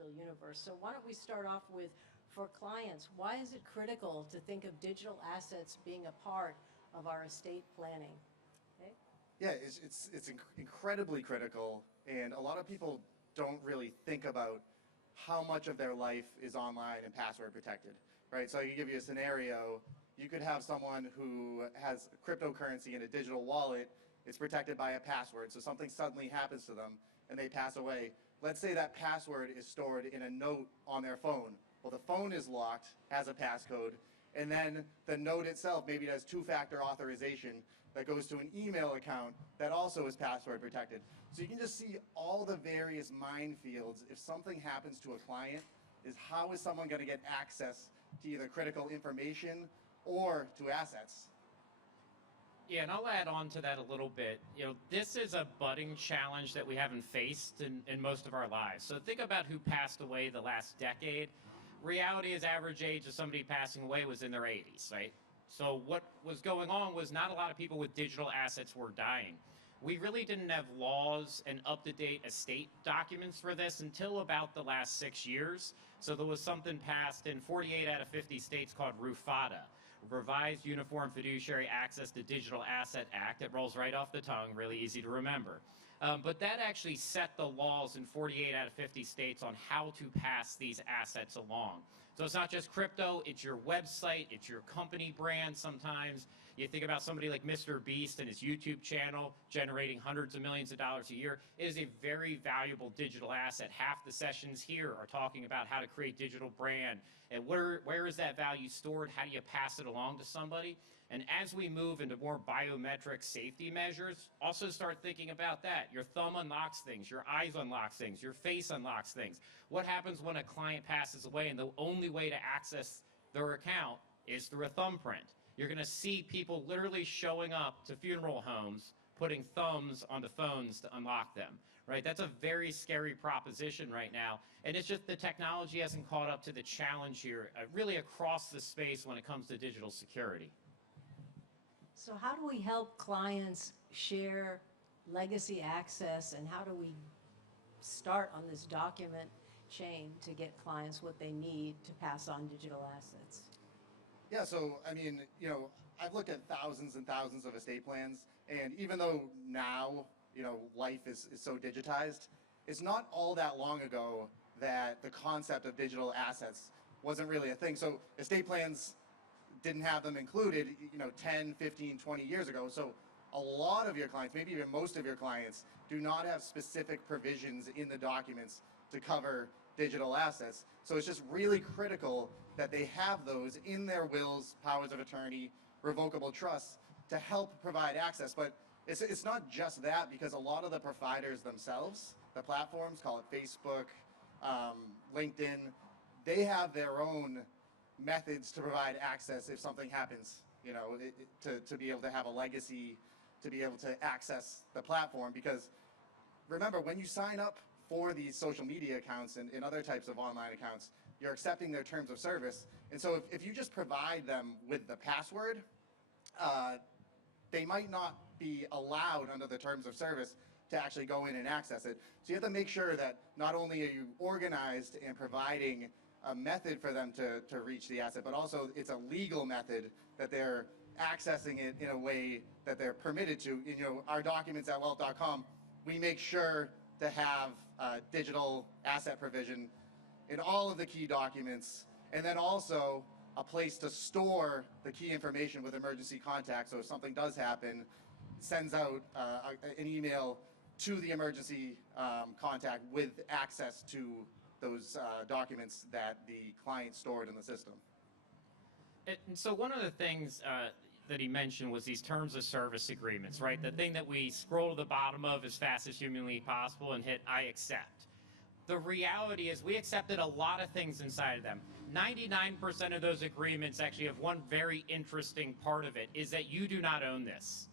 digital universe. So why don't we start off with, for clients, why is it critical to think of digital assets being a part of our estate planning? Okay? Yeah, it's incredibly critical, and a lot of people don't really think about how much of their life is online and password protected, right? So I can give you a scenario. You could have someone who has cryptocurrency in a digital wallet. It's protected by a password, so something suddenly happens to them and they pass away. Let's say that password is stored in a note on their phone. Well, the phone is locked, has a passcode, and then the note itself maybe has two-factor authorization that goes to an email account that also is password protected. So you can just see all the various minefields. If something happens to a client, is how is someone going to get access to either critical information or to assets? Yeah, and I'll add on to that a little bit. This is a budding challenge that we haven't faced in most of our lives. So think about who passed away the last decade. Reality is average age of somebody passing away was in their 80s, right? So what was going on was not a lot of people with digital assets were dying. We really didn't have laws and up-to-date estate documents for this until about the last 6 years. So there was something passed in 48 out of 50 states called RUFADA, Revised Uniform Fiduciary Access to Digital Asset Act. It rolls right off the tongue, really easy to remember. But that actually set the laws in 48 out of 50 states on how to pass these assets along. So it's not just crypto, it's your website, it's your company brand sometimes. You think about somebody like Mr. Beast and his YouTube channel generating hundreds of millions of dollars a year. It is a very valuable digital asset. Half the sessions here are talking about how to create digital brand and where is that value stored, how do you pass it along to somebody. And as we move into more biometric safety measures, also start thinking about that. Your thumb unlocks things, your eyes unlocks things, your face unlocks things. What happens when a client passes away and the only way to access their account is through a thumbprint? You're going to see people literally showing up to funeral homes, putting thumbs on the phones to unlock them, right? That's a very scary proposition right now. And it's just the technology hasn't caught up to the challenge here, really across the space when it comes to digital security. So how do we help clients share legacy access, and how do we start on this document chain to get clients what they need to pass on digital assets? Yeah, so I mean, I've looked at thousands and thousands of estate plans, and even though now, life is so digitized, it's not all that long ago that the concept of digital assets wasn't really a thing. So estate plans didn't have them included, 10, 15, 20 years ago. So a lot of your clients, maybe even most of your clients, do not have specific provisions in the documents to cover digital assets. So it's just really critical that they have those in their wills, powers of attorney, revocable trusts to help provide access. But it's not just that, because a lot of the providers themselves, the platforms, call it Facebook, LinkedIn, they have their own methods to provide access if something happens, to be able to have a legacy, to be able to access the platform. Because remember, when you sign up for these social media accounts and other types of online accounts, you're accepting their terms of service. And so if you just provide them with the password, they might not be allowed under the terms of service to actually go in and access it. So you have to make sure that not only are you organized and providing a method for them to reach the asset, but also it's a legal method that they're accessing it in a way that they're permitted to. Our documents at wealth.com, we make sure to have digital asset provision in all of the key documents, and then also a place to store the key information with emergency contact. So if something does happen, sends out an email to the emergency contact with access to those documents that the client stored in the system. And so one of the things that he mentioned was these terms of service agreements, right? The thing that we scroll to the bottom of as fast as humanly possible and hit I accept. The reality is we accepted a lot of things inside of them. 99% of those agreements actually have one very interesting part of it, is that you do not own this.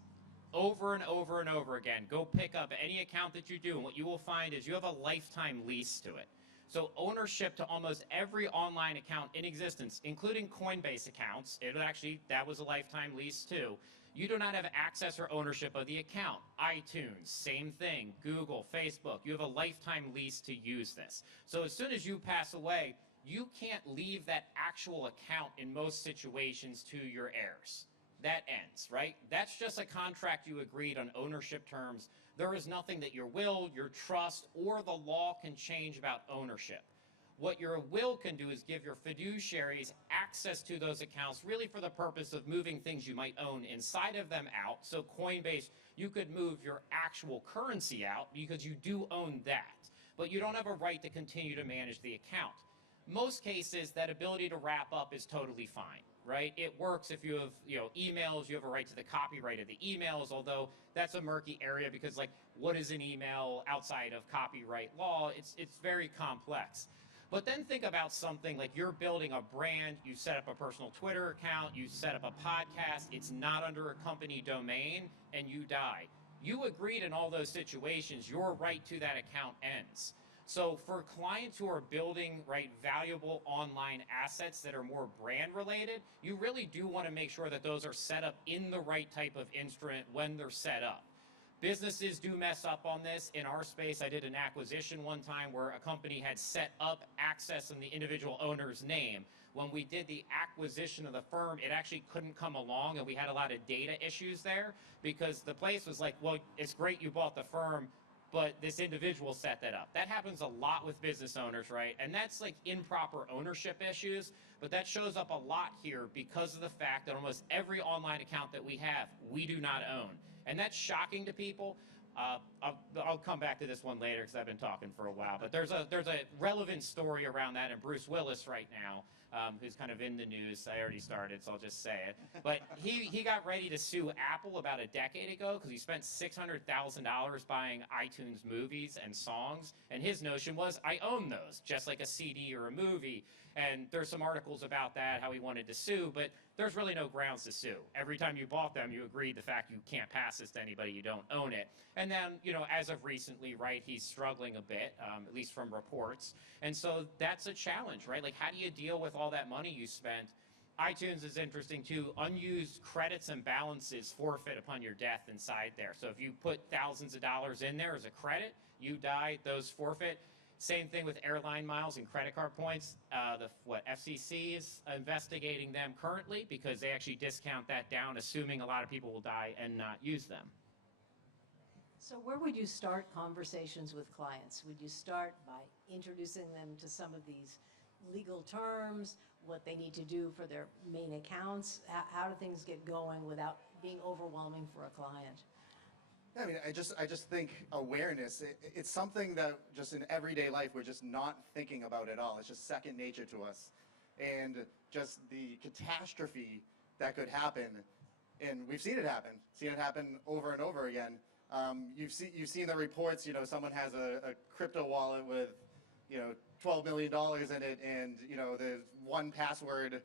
Over and over and over again, go pick up any account that you do, and what you will find is you have a lifetime lease to it. So ownership to almost every online account in existence, including Coinbase accounts, that was a lifetime lease too. You do not have access or ownership of the account. iTunes, same thing. Google, Facebook, you have a lifetime lease to use this. So as soon as you pass away, you can't leave that actual account in most situations to your heirs. That ends, right? That's just a contract you agreed on ownership terms. There is nothing that your will, your trust, or the law can change about ownership. What your will can do is give your fiduciaries access to those accounts really for the purpose of moving things you might own inside of them out. So Coinbase, you could move your actual currency out because you do own that, but you don't have a right to continue to manage the account. Most cases, that ability to wrap up is totally fine, right? It works if you have, emails, you have a right to the copyright of the emails, although that's a murky area because, like, what is an email outside of copyright law? It's very complex. But then think about something like you're building a brand, you set up a personal Twitter account, you set up a podcast, it's not under a company domain, and you die. You agreed in all those situations, your right to that account ends. So for clients who are building, right, valuable online assets that are more brand related, you really do want to make sure that those are set up in the right type of instrument when they're set up. Businesses do mess up on this. In our space, I did an acquisition one time where a company had set up access in the individual owner's name. When we did the acquisition of the firm, it actually couldn't come along, and we had a lot of data issues there because the place was like, well, it's great you bought the firm, but this individual set that up. That happens a lot with business owners, right? And that's like improper ownership issues, but that shows up a lot here because of the fact that almost every online account that we have, we do not own. And that's shocking to people. I'll come back to this one later because I've been talking for a while. But there's a relevant story around that, and Bruce Willis right now, who's kind of in the news. I already started, so I'll just say it. But he got ready to sue Apple about a decade ago because he spent $600,000 buying iTunes movies and songs. And his notion was, I own those, just like a CD or a movie. And there's some articles about that, how he wanted to sue, but there's really no grounds to sue. Every time you bought them, you agreed the fact you can't pass this to anybody, you don't own it. And then, as of recently, right, he's struggling a bit, at least from reports. And so that's a challenge, right? Like, how do you deal with all that money you spent? iTunes is interesting too. Unused credits and balances forfeit upon your death inside there. So if you put thousands of dollars in there as a credit, you die, those forfeit. Same thing with airline miles and credit card points. FCC is investigating them currently because they actually discount that down, assuming a lot of people will die and not use them. So where would you start conversations with clients? Would you start by introducing them to some of these legal terms, what they need to do for their main accounts? How do things get going without being overwhelming for a client? I mean, I just think awareness, it's something that just in everyday life we're just not thinking about at all. It's just second nature to us. And just the catastrophe that could happen, and we've seen it happen over and over again. You've seen the reports, someone has a crypto wallet with, $12 million in it, and, there's one password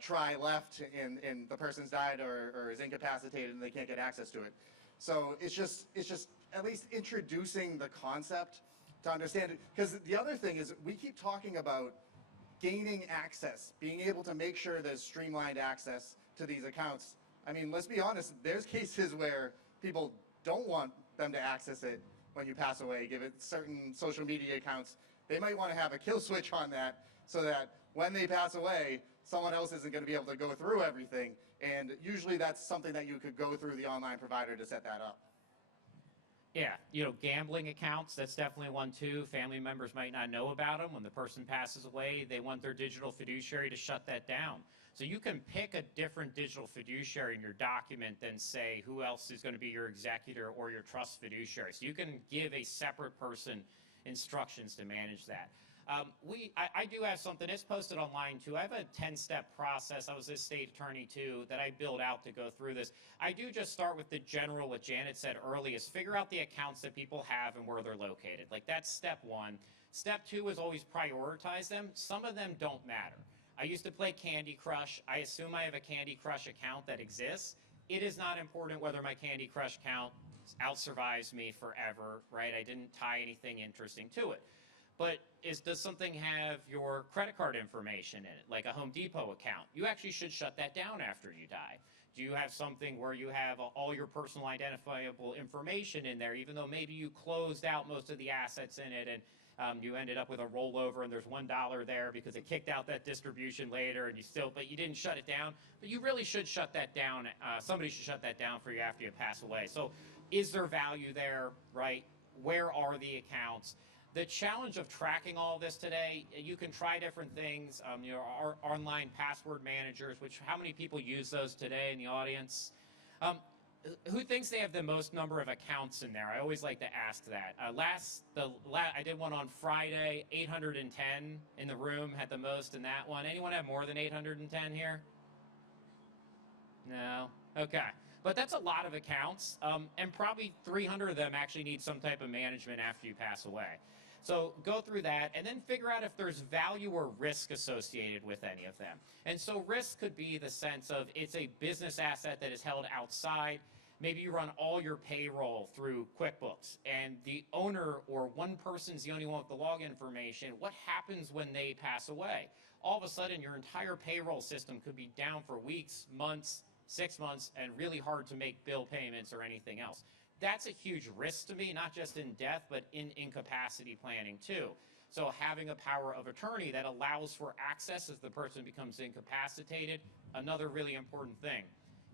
try left, and the person's died or is incapacitated and they can't get access to it. So it's just at least introducing the concept to understand it. Because the other thing is we keep talking about gaining access, being able to make sure there's streamlined access to these accounts. I mean, let's be honest, there's cases where people don't want them to access it when you pass away. Give it certain social media accounts. They might want to have a kill switch on that so that when they pass away, someone else isn't going to be able to go through everything. And usually that's something that you could go through the online provider to set that up. Yeah, gambling accounts, that's definitely one too. Family members might not know about them. When the person passes away, they want their digital fiduciary to shut that down. So you can pick a different digital fiduciary in your document than say who else is going to be your executor or your trust fiduciary. So you can give a separate person instructions to manage that. I do have something, it's posted online too. I have a 10-step process. I was a state attorney too that I built out to go through this. I do just start with the general, what Janet said earlier, is figure out the accounts that people have and where they're located. Like, that's step one. Step two is always prioritize them. Some of them don't matter. I used to play Candy Crush. I assume I have a Candy Crush account that exists. It is not important whether my Candy Crush account outsurvives me forever, right? I didn't tie anything interesting to it. but does something have your credit card information in it, like a Home Depot account? You actually should shut that down after you die. Do you have something where you have all your personal identifiable information in there, even though maybe you closed out most of the assets in it and you ended up with a rollover and there's $1 there because it kicked out that distribution later and but you didn't shut it down. But you really should shut that down. Somebody should shut that down for you after you pass away. So is there value there, right? Where are the accounts? The challenge of tracking all this today, you can try different things. Our online password managers, how many people use those today in the audience? Who thinks they have the most number of accounts in there? I always like to ask that. I did one on Friday, 810 in the room had the most in that one. Anyone have more than 810 here? No? Okay. But that's a lot of accounts, and probably 300 of them actually need some type of management after you pass away. So go through that and then figure out if there's value or risk associated with any of them. And so risk could be the sense of it's a business asset that is held outside. Maybe you run all your payroll through QuickBooks and the owner or one person's the only one with the login information. What happens when they pass away? All of a sudden your entire payroll system could be down for weeks, months, 6 months, and really hard to make bill payments or anything else. That's a huge risk to me, not just in death, but in incapacity planning too. So having a power of attorney that allows for access as the person becomes incapacitated, another really important thing.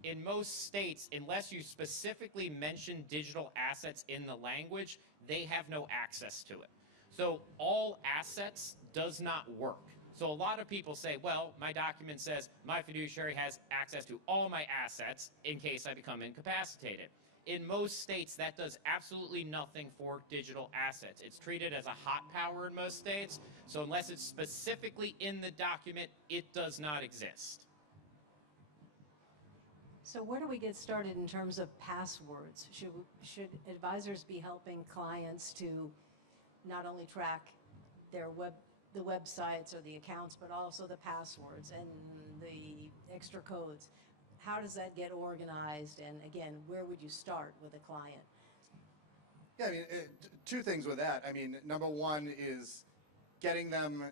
In most states, unless you specifically mention digital assets in the language, they have no access to it. So all assets does not work. So a lot of people say, well, my document says my fiduciary has access to all my assets in case I become incapacitated. In most states, that does absolutely nothing for digital assets. It's treated as a hot power in most states, so unless it's specifically in the document, it does not exist. So where do we get started in terms of passwords? Should advisors be helping clients to not only track the websites or the accounts, but also the passwords and the extra codes? How does that get organized? And again, where would you start with a client? Yeah, I mean, two things with that. I mean, number one is getting them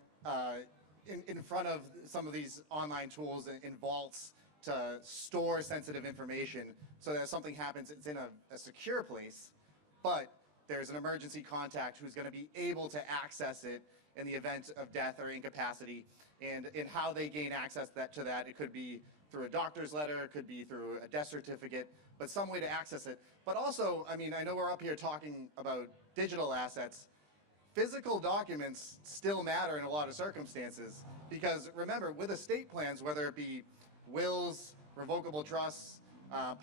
in front of some of these online tools in vaults to store sensitive information so that if something happens, it's in a secure place, but there's an emergency contact who's going to be able to access it in the event of death or incapacity. And in how they gain access to that, it could be through a doctor's letter, it could be through a death certificate, but some way to access it. But also, I mean, I know we're up here talking about digital assets. Physical documents still matter in a lot of circumstances because remember, with estate plans, whether it be wills, revocable trusts,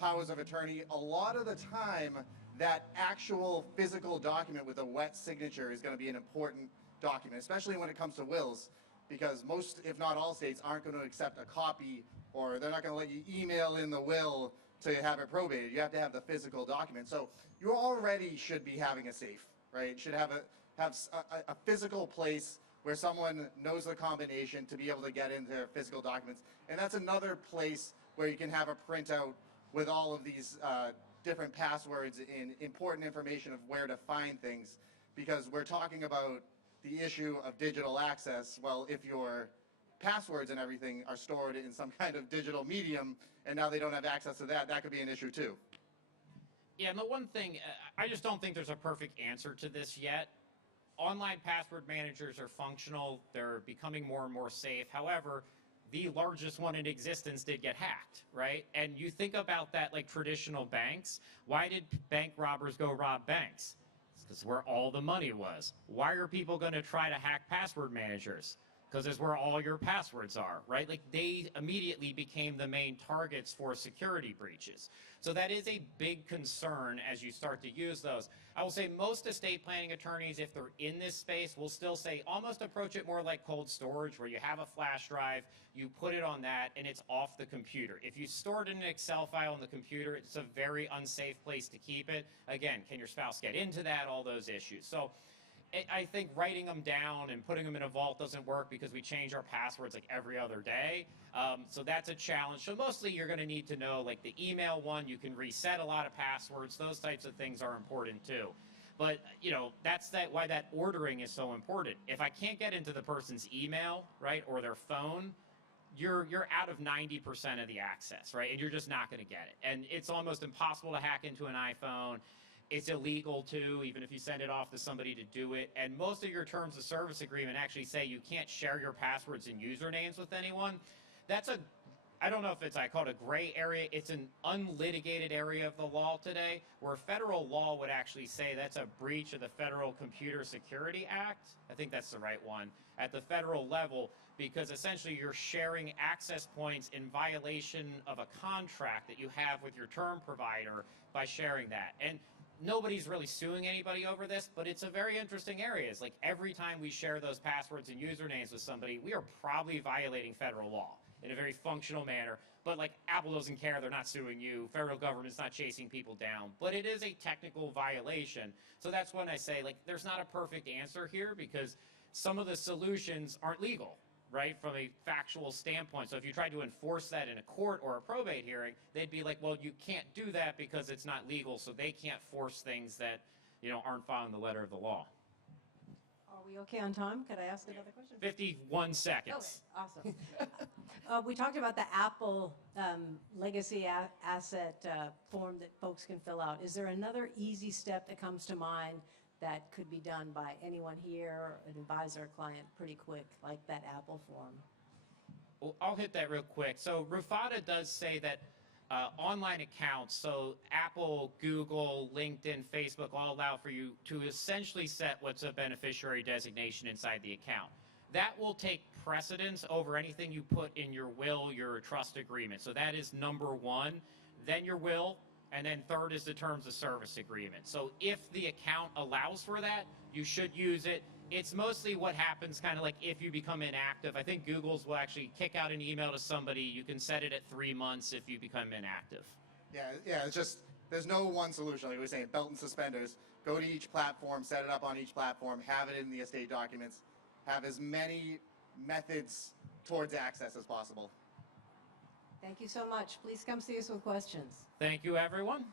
powers of attorney, a lot of the time that actual physical document with a wet signature is going to be an important document, especially when it comes to wills, because most, if not all states, aren't going to accept a copy, or they're not going to let you email in the will to have it probated. You have to have the physical document. So you already should be having a safe, right? Should have a physical place where someone knows the combination to be able to get into their physical documents. And that's another place where you can have a printout with all of these different passwords and important information of where to find things, because we're talking about the issue of digital access. Well, if your passwords and everything are stored in some kind of digital medium and now they don't have access to that, that could be an issue too. Yeah, and the one thing, I just don't think there's a perfect answer to this yet. Online password managers are functional. They're becoming more and more safe. However, the largest one in existence did get hacked, right? And you think about that like traditional banks. Why did bank robbers go rob banks? It's because where all the money was. Why are people going to try to hack password managers? Because it's where all your passwords are, right? Like they immediately became the main targets for security breaches. So that is a big concern as you start to use those. I will say most estate planning attorneys, if they're in this space, will still say almost approach it more like cold storage, where you have a flash drive, you put it on that, and it's off the computer. If you store it in an Excel file on the computer, it's a very unsafe place to keep it. Again, can your spouse get into that? All those issues. So I think writing them down and putting them in a vault doesn't work because we change our passwords like every other day. So that's a challenge. So mostly you're going to need to know like the email one. You can reset a lot of passwords. Those types of things are important too. But that's why that ordering is so important. If I can't get into the person's email, right, or their phone, you're out of 90% of the access, right? And you're just not going to get it. And it's almost impossible to hack into an iPhone. It's illegal too, even if you send it off to somebody to do it. And most of your terms of service agreement actually say you can't share your passwords and usernames with anyone. I don't know if I call it a gray area. It's an unlitigated area of the law today, where federal law would actually say that's a breach of the Federal Computer Security Act. I think that's the right one at the federal level, because essentially you're sharing access points in violation of a contract that you have with your term provider by sharing that. And nobody's really suing anybody over this, but it's a very interesting area. It's like every time we share those passwords and usernames with somebody, we are probably violating federal law in a very functional manner. But like Apple doesn't care, they're not suing you. Federal government's not chasing people down. But it is a technical violation. So that's when I say, like, there's not a perfect answer here, because some of the solutions aren't legal, right, from a factual standpoint. So if you tried to enforce that in a court or a probate hearing, they'd be like, well, you can't do that because it's not legal, so they can't force things that, aren't following the letter of the law. Are we okay on time? Could I ask another question? 51 seconds. Okay, awesome. We talked about the Apple legacy asset form that folks can fill out. Is there another easy step that comes to mind that could be done by anyone here, an advisor, client, pretty quick, like that Apple form? Well, I'll hit that real quick. So Rufata does say that online accounts, so Apple, Google, LinkedIn, Facebook, all allow for you to essentially set what's a beneficiary designation inside the account. That will take precedence over anything you put in your will, your trust agreement. So that is number one, then your will, and then third is the terms of service agreement. So if the account allows for that, you should use it. It's mostly what happens kind of like if you become inactive. I think Google's will actually kick out an email to somebody. You can set it at 3 months if you become inactive. Yeah, it's just, there's no one solution. Like we were saying, belt and suspenders. Go to each platform, set it up on each platform, have it in the estate documents, have as many methods towards access as possible. Thank you so much. Please come see us with questions. Thank you, everyone.